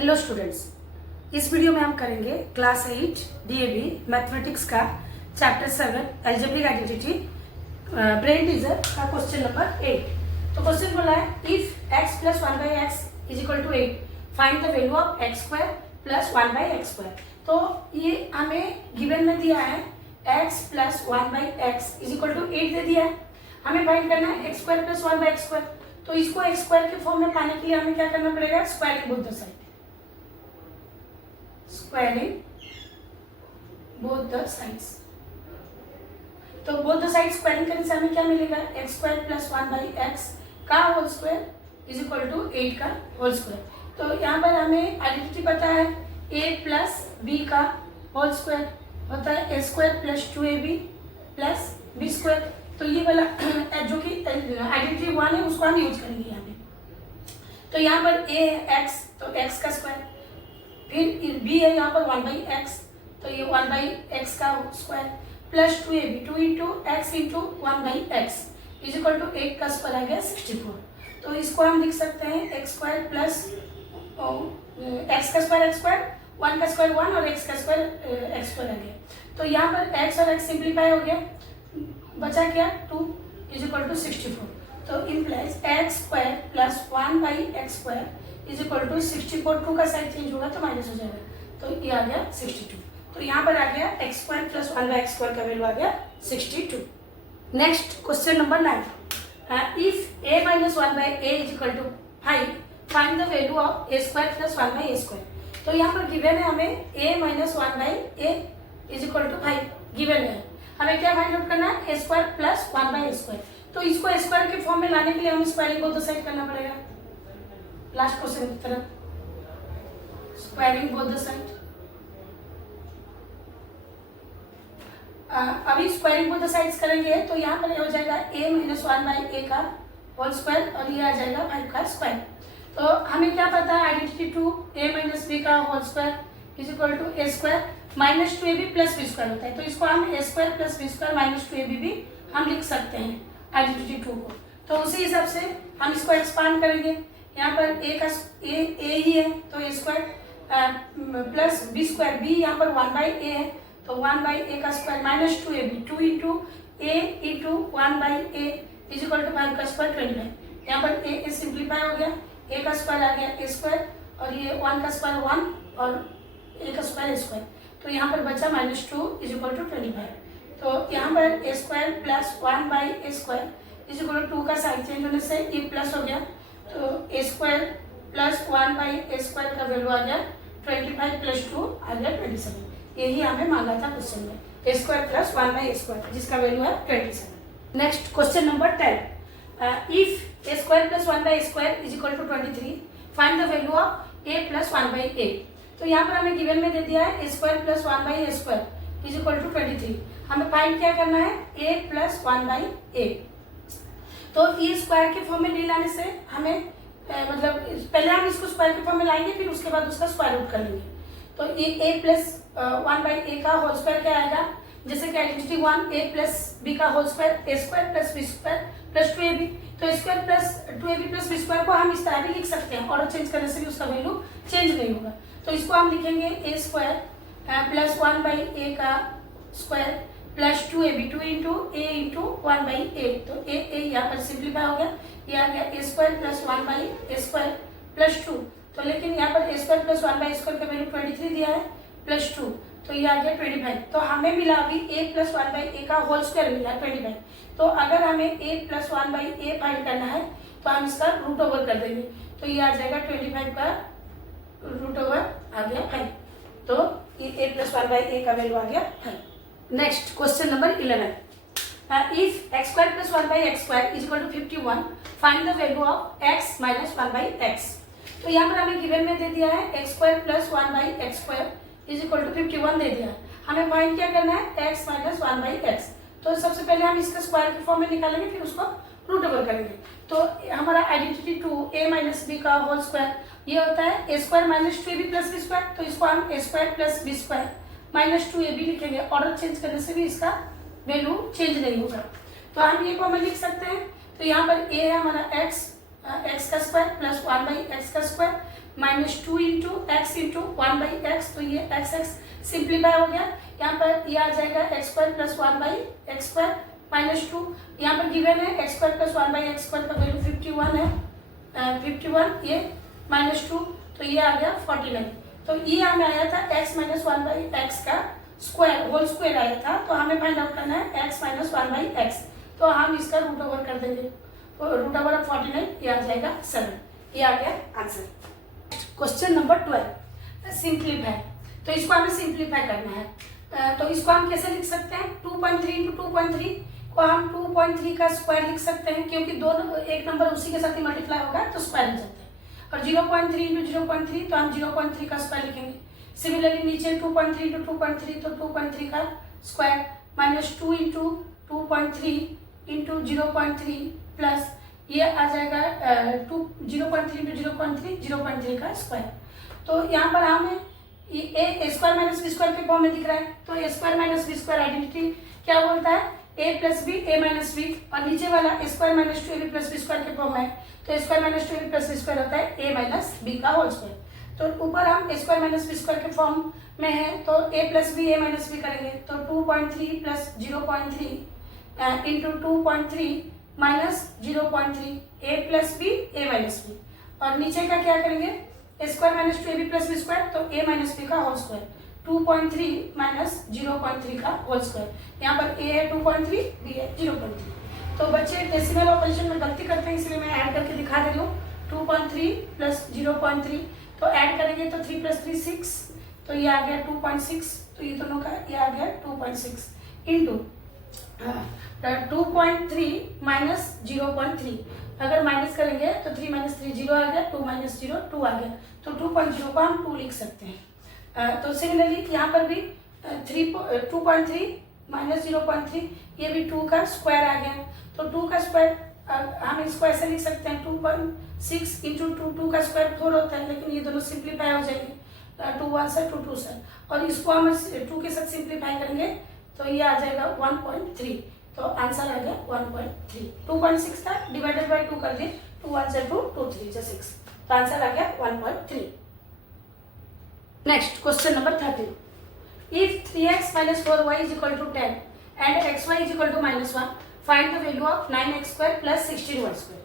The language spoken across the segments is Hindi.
हेलो स्टूडेंट्स, इस वीडियो में हम करेंगे क्लास 8 डीएवी मैथमेटिक्स का chapter 7 algebraic identity brain teaser का क्वेश्चन नंबर 8। तो क्वेश्चन बोला है if x plus 1/x is equal to 8 find the value of x square plus 1/x square. तो ये हमें गिवन में दिया है x plus 1/x is equal to 8 दे दिया है। हमें फाइंड करना है x square plus 1/x square. तो इसको x स्क्वायर के फॉर्म में पाने के लिए हमें क्या करना पड़ेगा, squaring both the side, squaring both the sides. तो बोथ द साइड स्क्वायरिंग करने से हमें क्या मिलेगा, x स्क्वायर प्लस 1/x का whole square is equal to 8 का होल स्क्वायर। तो यहाँ पर हमें आइडेंटिटी पता है a प्लस b का होल स्क्वायर होता है a square plus 2ab plus b square. तो ये वाला जो कि आइडेंटिटी 1 है उसको हम यूज करेंगे यहाँ पे। तो यहाँ पर a है x, तो x का स्क्वायर, फिर b है यहाँ पर 1/x, तो ये 1/x का square plus 2ab 2 into x into 1/x is equal to 8 का स्क्वायर आ गया 64। तो इसको हम लिख सकते हैं x स्क्वायर प्लस x का स्क्वायर x स्क्वायर, 1 का स्क्वायर 1 और x का स्क्वायर x स्क्वायर आ गया। तो यहाँ पर x और x सिंप्लीफाई हो गया, बचा क्या 2 इज इक्वल टू 64। तो implies x square plus 1/x square is equal to 64। 2 का साइड चेंज होगा तो माइनस हो जाएगा, तो ये आ गया 62। तो यहाँ पर आ गया x square plus 1/x square का वैल्यू आ गया 62। Next question number 9, if a minus 1/a is equal to 5 find the value of a square plus 1/a square. तो यहाँ पर गिवन है हमें a minus 1/a is equal to 5 given है। हमें क्या फाइंड आउट करना है, a square plus 1/a square. तो इसको a स्क्वायर के फॉर्म में लाने के लिए हमें स्क्वायरिंग बोथ द साइड करना पड़ेगा। लास्ट क्वेश्चन की तरफ स्क्वायरिंग बोथ द साइड। अभी स्क्वायरिंग बोथ द साइड्स करेंगे तो यहाँ पर हो जाएगा a माइनस 1/a का होल स्क्वायर और ये आ जाएगा 5 का स्क्वायर। तो हमें क्या पता है, आइडेंटिटी 2 a माइनस b का whole square is equal to a square minus 2ab plus b square होता है। तो इसको हम a square plus b square minus 2ab भी हम लिख सकते हैं आइडेंटिटी 2 को। तो उसी हिसाब से हम इसको एक्सपांड करेंगे। यहाँ पर a ही है तो a square plus b square, b यहाँ पर 1/a है तो 1/a का square minus 2ab 2 into a into 1/a is equal to 5 का स्क्वायर 25। यहाँ पर a सिंप्लीफाई हो गया, a का स्क्वायर आ गया a स्क्वायर और ये 1 का स्क्वायर 1 और a का स्क्वायर a स्क्वायर। तो यहाँ पर बचा माइनस 2 इज इक्वल टू 25। तो यहाँ पर a square plus 1/a square is equal to 2 का साइड चेंज होने से ये प्लस हो गया, तो a square plus 1/a square का वैल्यू आ गया 25 प्लस 2 आ गया 27। यही हमें मांगा था क्वेश्चन में, a square plus 1/a square जिसका वैल्यू है 27। Next question number 10, if a square plus 1/a square is equal to 23 find the value of a plus 1/a। तो यहाँ पर हमें गिवन में दे दिया है a square plus 1/a square is equal to 23। हमें फाइंड क्या करना है, a प्लस 1/a। तो e स्क्वायर के फॉर्म में नहीं लाने से हमें मतलब पहले हम इसको स्क्वायर के फॉर्म में लाएंगे फिर उसके बाद उसका स्क्वायर रूट कर लेंगे। तो ये a प्लस 1/a का होल स्क्वायर क्या आएगा, जैसे कि आइडेंटिटी 1 a प्लस b का whole square a square plus b square plus 2ab। तो a square plus 2ab plus b square को हम इस तरह भी लिख सकते हैं, ऑर्डर चेंज करने से भी उसका वैल्यू चेंज नहीं होगा। तो इसको हम लिखेंगे a स्क्वायर प्लस 1/a का square plus 2ab 2 into a into 1/a। तो a यहाँ पर सिंप्लीफाई हो गया, ये आ गया a square plus 1/a square plus 2। तो लेकिन यहाँ पर a square plus 1/a square का वैल्यू 23 दिया है प्लस 2, तो ये आ गया 25। तो हमें मिला अभी a प्लस 1/a का होल स्क्वायर मिला 25। तो अगर हमें a प्लस 1/a फाइंड करना है तो हम इसका रूट ओवर कर देंगे, तो ये आ जाएगा 25 का रूट ओवर आ गया 5। तो ये a प्लस 1/a का वैल्यू आ गया 5। Next question number 11, if x square plus 1/x square is equal to 51 find the value of x minus 1/x। तो यहाँ पर हमें गिवन में दे दिया है x square plus 1/x square is equal to 51 दे दिया है। हमें फाइंड क्या करना है, x माइनस 1/x। तो सबसे पहले हम इसका स्क्वायर के फॉर्म में निकालेंगे फिर उसको रूट ओवर करेंगे। तो हमारा आइडेंटिटी 2 a माइनस b का होल स्क्वायर ये होता है a square minus 2ab plus b square. तो इसको हम a square plus b square minus 2ab लिखेंगे, ऑर्डर चेंज करने से भी इसका वैल्यू चेंज नहीं होगा। तो हम ये फॉर्म में लिख सकते हैं। तो यहाँ पर a है हमारा x का स्क्वायर प्लस 1/x का square minus 2 into x into 1/x, तो ये एक्स एक्स सिंप्लीफाई हो गया। यहाँ पर ये आ जाएगा x square plus 1/x square minus 2। यहाँ पर गिवन है x square plus 1/x square का वैल्यू 51 है, 51 ये माइनस 2, तो ये आ गया 49। तो ये हमें आया था x माइनस 1/x का स्क्वायर होल स्क्वायर आया था, तो हमें फाइंड आउट करना है x माइनस 1/x, तो हम इसका रूट ओवर कर देंगे, तो रूट ओवर ऑफ 49 ये आ जाएगा 7, ये आ गया आंसर। क्वेश्चन नंबर 12 सिंप्लीफाई, तो इसको हमें सिंप्लीफाई करना है। तो इसको हम कैसे लिख सकते हैं, 2.3 इंटू 2.3 को हम 2.3 का स्क्वायर लिख सकते हैं, क्योंकि दोनों एक नंबर उसी के साथ ही मल्टीप्लाई होगा तो स्क्वायर हो जाता है। और 0.3 इंटू 0.3 तो हम 0.3 का स्क्वायर लिखेंगे। सिमिलरली नीचे 2.3 इंटू 2.3 तो 2.3 का square minus 2 into 2.3 into 0.3 plus ये आ जाएगा 0.3 इंटू 0.3 0.3 का स्क्वायर। तो यहाँ पर हमें A square minus B square के फॉर्म में दिख रहा है, तो A square minus B square identity क्या बोलता है, A plus B A minus B, और नीचे वाला A square minus 2ab plus B square के फॉर्म में, तो A square minus 2ab plus B square होता है ए माइनस बी का होल स्क्वायर। तो ऊपर हम A square minus B square के फॉर्म में है, तो A plus B A minus B करेंगे, तो 2.3 plus 0.3 into 2.3 minus 0.3 A plus B A minus B, और नीचे का क्या करेंगे A square minus 2ab plus B square, तो ए माइनस बी का होल स्क्वायर 2.3 माइनस 0.3 का होल स्क्वायर। यहाँ पर ए है 2.3, बी है 0.3। तो बच्चे डेसिमल ऑपरेशन में गलती करते हैं, इसलिए मैं ऐड करके दिखा दे रही हूँ। 2.3 प्लस 0.3, तो ऐड करेंगे तो 3 प्लस 3 6, तो ये आ गया 2.6, तो ये दोनों का ये आ गया 2.6 इंटू 2.3 माइनस 0.3, अगर माइनस करेंगे तो 3 माइनस 3 0 आ गया, 2 माइनस 0 2 आ गया, तो 2.0 को हम 2 लिख सकते हैं। तो सिमिलरली यहाँ पर भी 2.3 माइनस 0.3 ये भी 2 का स्क्वायर आ गया, तो 2 का स्क्वायर हम इसको ऐसे लिख सकते हैं 2.6 इंटू 2 का स्क्वायर 4 होता है, लेकिन ये दोनों सिंप्लीफाई हो जाएंगे 2 1 से 2 2 से, और इसको हम 2 के साथ सिंप्लीफाई करेंगे तो ये आ जाएगा 1.3, तो आंसर आ गया 1.3। 2.6 था डिवाइडेड बाय 2 कर दिए, 2 1 से 2 2 3 से 6, तो आंसर आ गया 1.3। Next question number 13, if 3x minus 4y is equal to 10 and xy is equal to -1, find the value of 9x square plus 16y square।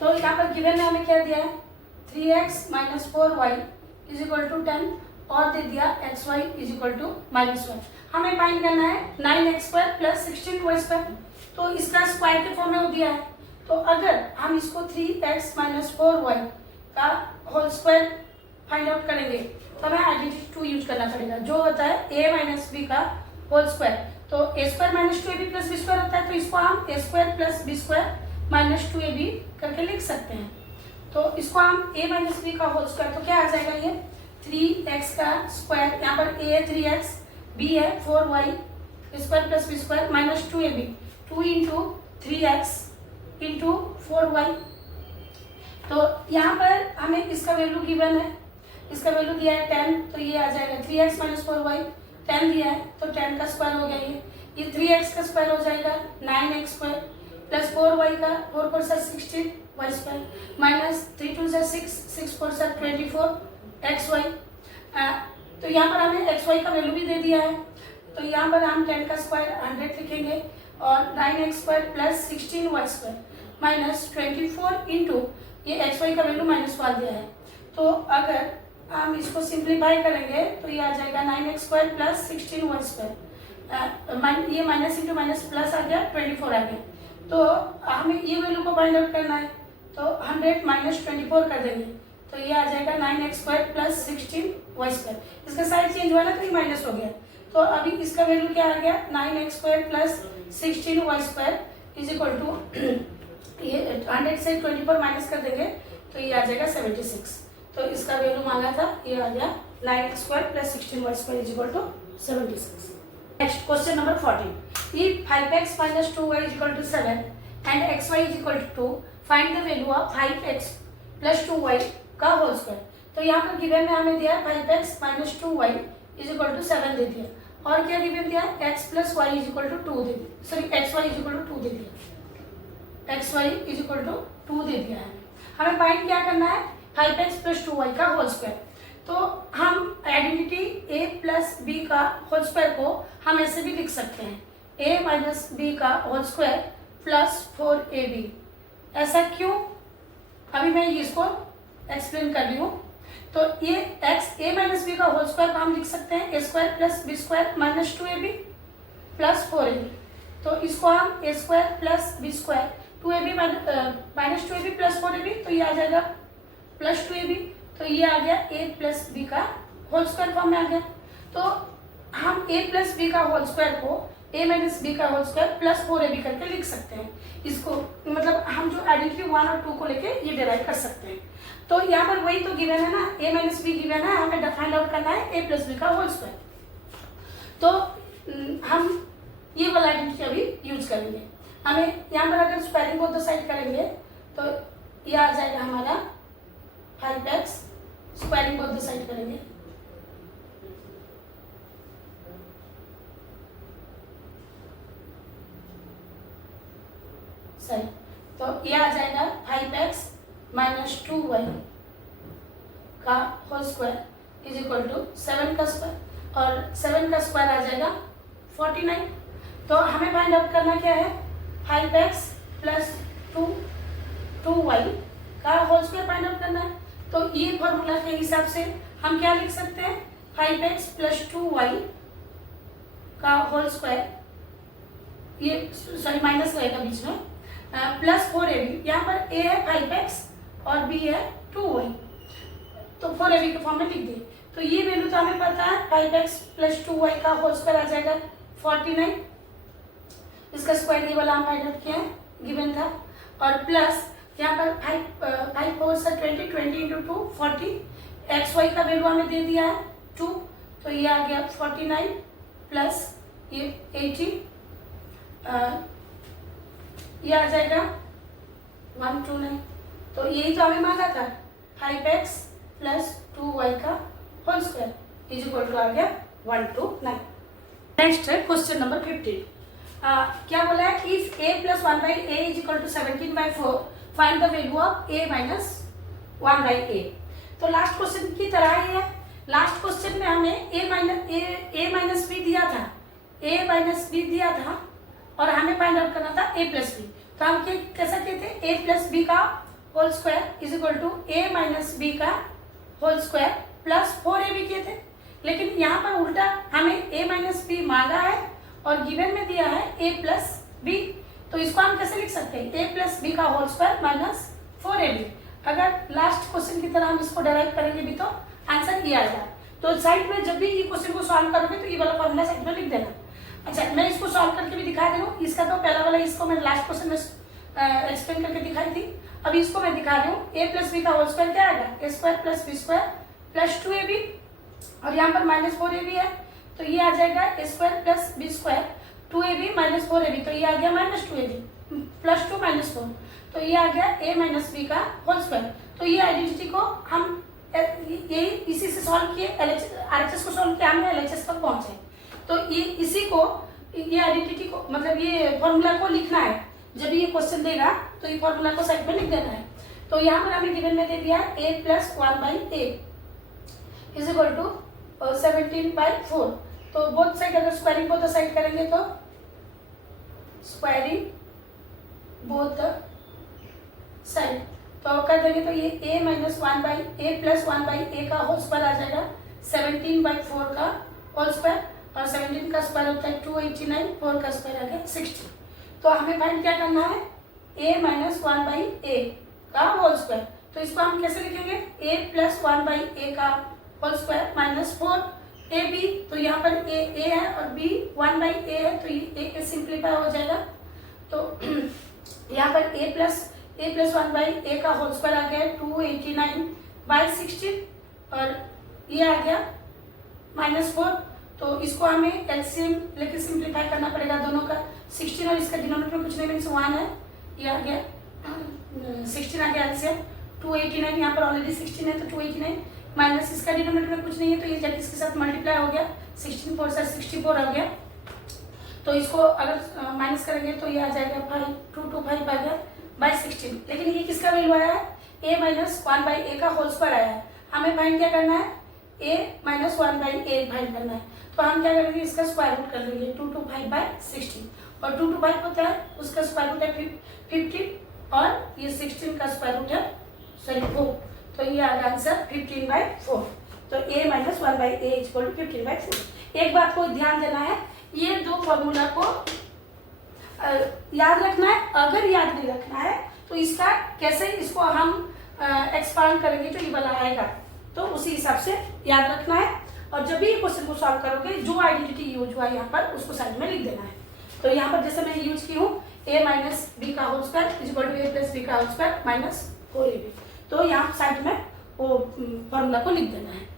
तो यहाँ पर गिवन में हमें क्या दिया है, 3x minus 4y is equal to 10 और दे दिया xy is equal to -1। हमें फाइंड करना है 9x square plus 16y square, तो इसका स्क्वायर के फॉर्म में दिया है, तो अगर हम इसको 3x minus 4y का होल स्क्वायर फाइंड आउट करेंगे तो हमें आइडेंटिटी 2 यूज करना पड़ेगा, जो होता है a माइनस बी का होल स्क्वायर। तो a square minus 2ab plus B square होता है, तो इसको हम a square plus B square minus 2ab करके लिख सकते हैं। तो इसको हम a माइनस बी का होल स्क्वायर, तो क्या आ जाएगा ये 3x का स्क्वायर, यहाँ पर a है 3x, b है 4y square plus B square minus 2ab, 2 into 3x into 4y। तो यहाँ पर हमें इसका वैल्यू गिवन है, इसका वैल्यू दिया है 10, तो ये आ जाएगा 3x माइनस 4y, 10 दिया है तो 10 का स्क्वायर हो गया, ये 3x का स्क्वायर हो जाएगा 9x स्क्वायर प्लस 4y का 4 4 से 16y स्क्वायर माइनस 3 2 से 6 6 4 से 24xy। तो यहाँ पर हमें xy का वैल्यू भी दे दिया है, तो यहाँ पर हम 10 का स्क्वायर 100 लिखेंगे और 9x square plus 16y square minus 24 into ये xy का वैल्यू -1 दिया है। तो अगर हम इसको सिंप्लीफाई करेंगे तो ये आ जाएगा 9x square plus 16y square, ये माइनस इंटू माइनस प्लस आ गया 24 आ गया। तो हमें ये वैल्यू को फाइंड आउट करना है, तो 100 माइनस 24 कर देंगे, तो ये आ जाएगा 9x square plus 16y square. इसका साइड चेंज हुआ ना तो ये माइनस हो गया, तो अभी इसका वैल्यू क्या आ गया 9x square plus 16y square is equal to ये 100 से 24 माइनस कर देंगे तो ये आ जाएगा 76। तो इसका वैल्यू मांगा था, ये आ गया 9x square plus 16y square is equal to 76। Next question number 14, if 5x minus 2y is equal to 7 and xy is equal to 2, find the value of 5x plus 2y का होल स्क्वायर। तो यहाँ पर गिवन में हमें दिया 5x minus 2y is equal to 7 दे दिया, और क्या गिवन दिया x plus y is equal to 2 दे दिया, sorry xy is equal to 2 दे दिया, xy is equal to 2 दे दिया है। हमें फाइंड क्या करना है 5x प्लस 2y का होल स्क्वायर। तो हम आइडेंटिटी a प्लस बी का होल स्क्वायर को हम ऐसे भी लिख सकते हैं, a माइनस बी का होल स्क्वायर प्लस 4ab। ऐसा क्यों, अभी मैं इसको एक्सप्लेन कर रही हूँ। तो ये x a माइनस बी का होल स्क्वायर को हम लिख सकते हैं a square plus B square minus 2ab plus 4ab। तो इसको हम a square plus B square 2ab minus 2ab plus 4ab, तो ये आ जाएगा प्लस 2ab। तो ये आ गया a प्लस बी का होल स्क्वायर फॉर्म में आ गया। तो हम a प्लस बी का होल स्क्वायर को a माइनस बी का होल स्क्वायर प्लस 4ab करके लिख सकते हैं। इसको मतलब हम जो आइडेंटिटी 1 और 2 को लेके ये डिराइव कर सकते हैं। तो यहाँ पर वही तो गिवन है ना, a माइनस बी गिवन है, हमें फाइंड आउट करना है a प्लस बी का होल स्क्वायर। तो हम ये वाला आइडेंटिटी अभी यूज करेंगे। हमें यहाँ पर अगर स्क्वायरिंग बोथ द साइड करेंगे तो ये आ जाएगा हमारा 5x, squaring both the side करेंगे सही, तो ये आ जाएगा 5x माइनस 2y का whole square is equal to 7 का स्क्वायर, और 7 का स्क्वायर आ जाएगा 49। तो हमें फाइंड आउट करना क्या है, 5x प्लस 2y का होल स्क्वायर फाइंड आउट करना है। तो ये फॉर्मूला के हिसाब से हम क्या लिख सकते हैं, 5x प्लस 2y का होल स्क्वायर, ये सॉरी माइनस रहेगा बीच में, प्लस 4ab। यहाँ पर a है 5x और b है 2y, तो 4ab के फॉर्म में लिख दिए। तो ये वैल्यू तो हमें पता है, 5x प्लस 2y का होल स्क्वायर आ जाएगा 49। इसका स्क्वायर ये वाला हम फाइंड आउट किया है, गिवन था, और प्लस यहाँ पर 5 4 से 20, 20 इंटू 2 40, एक्स वाई का वैल्यू हमें दे दिया है 2, तो ये आ गया 49 प्लस ये 80, ये आ जाएगा 129। तो यही तो हमें मांगा था, 5x प्लस 2y का whole square is equal to आ गया 129। नेक्स्ट है क्वेश्चन नंबर 15। क्या बोला है, if a plus 1 by a is equal to 17/4 find the value of a minus 1 by a। तो लास्ट क्वेश्चन की तरह ही है, लास्ट क्वेश्चन में हमें a माइनस b दिया था, a माइनस b दिया था और हमें फाइंड आउट करना था a प्लस b। तो हम कैसा किए थे, a प्लस b का whole square is equal to a minus b का होल स्क्वायर प्लस 4ab किए थे। लेकिन यहाँ पर उल्टा हमें a माइनस बी मांगा है और गिवन में दिया है a प्लस बी, तो इसको हम कैसे लिख सकते हैं, a प्लस बी का होल स्क्वायर माइनस 4ab। अगर लास्ट क्वेश्चन की तरह हम इसको डेराइव करेंगे भी तो आंसर ये आएगा। तो साइड में जब भी ये क्वेश्चन को सॉल्व करोगे तो ये वाला फॉर्मूला साइड में लिख देना। अच्छा, मैं इसको सॉल्व करके भी दिखा दे रहा हूँ। इसका तो पहला वाला इसको मैं लास्ट क्वेश्चन में एक्सप्लेन करके दिखाई थी, अभी इसको मैं दिखा रही हूँ। a प्लस बी का होल स्क्वायर क्या आएगा, a square plus B square plus 2ab, और यहाँ पर माइनस 4ab है, तो ये आ जाएगा a square plus B square 2ab minus 4ab, तो ये आ गया माइनस 2ab प्लस 2 माइनस 4, तो ये आ गया a माइनस बी का होल स्क्वायर। तो ये आइडेंटिटी को हम यही इसी से सॉल्व किए, RHS को सॉल्व किया, हमने LHS तक पहुंचे। तो ये इसी को, ये आइडेंटिटी को, मतलब ये फॉर्मूला को लिखना है। जब ये क्वेश्चन देगा तो ये फॉर्मूला को साइड में लिख देना है। तो यहाँ पर हमें गिवन में दे दिया है a plus 1 by a is equal to 17/4। तो बोथ साइड अगर स्क्वायरिंग बोथ साइड करेंगे तो स्क्वायरिंग बोथ साइड तो कर देंगे, तो ये a minus 1 by a plus 1 by a का होल स्क्वायर आ जाएगा 17/4 का होल स्क्वायर, और 17 का स्क्वायर होता है 289, 4 का स्क्वायर आ गया 60। तो हमें फाइंड क्या करना है, a माइनस 1 बाई a का होल स्क्वायर। तो इसको हम कैसे लिखेंगे, a प्लस 1 बाई a का होल स्क्वायर माइनस 4ab। तो यहाँ पर a है और b 1 बाई a है, तो ये a सिंप्लीफाई हो जाएगा। तो यहाँ पर a प्लस 1 बाई a का होल स्क्वायर आ गया 289/16, और ये आ गया माइनस 4। तो इसको हमें एलसीएम लेके सिंप्लीफाई करना पड़ेगा दोनों का, 16 और इसका डिनोमिनेटर में कुछ नहीं मीन्स 1 है, ये आ गया 16 आ गया एलसीएम 289, यहाँ पर ऑलरेडी 16 है तो 289 माइनस इसका डिनोमिनेटर में कुछ नहीं है, तो ये जब इसके साथ मल्टीप्लाई हो गया 16 4 से 64 आ गया। तो इसको अगर माइनस करेंगे तो ये आ जाएगा 5225 आ गया बाई 16। लेकिन ये किसका वैल्यू आया है, ए माइनस वन बाई ए का होल स्क्वायर आया है, हमें फाइंड क्या करना है, A minus one by A find करना है। तो हम क्या करेंगे, इसका स्क्वायर रूट कर लेंगे, 2 to 5 बाई 16, और 2 to 5 होता है, उसका स्क्वायर रूट है 15 और ये 16 का स्क्वायर रूट है 4, तो ये आएगा आंसर 15/4। तो a minus one by a equal to 15/4। एक बात को ध्यान देना है, ये दो फॉर्मूला को याद रखना है। अगर याद नहीं रखना है तो इसका कैसे इसको हम एक्सपांड करेंगे तो ये वाला आएगा, तो उसी हिसाब से याद रखना है। और जब भी क्वेश्चन को सॉल्व करोगे जो आइडेंटिटी यूज हुआ यहाँ पर उसको साइड में लिख देना है। तो यहाँ पर जैसे मैंने यूज की हूँ a माइनस बी का whole square equal to a plus b का होल स्क्वायर माइनस 4ab, तो यहाँ साइड में वो फॉर्मूला को लिख देना है।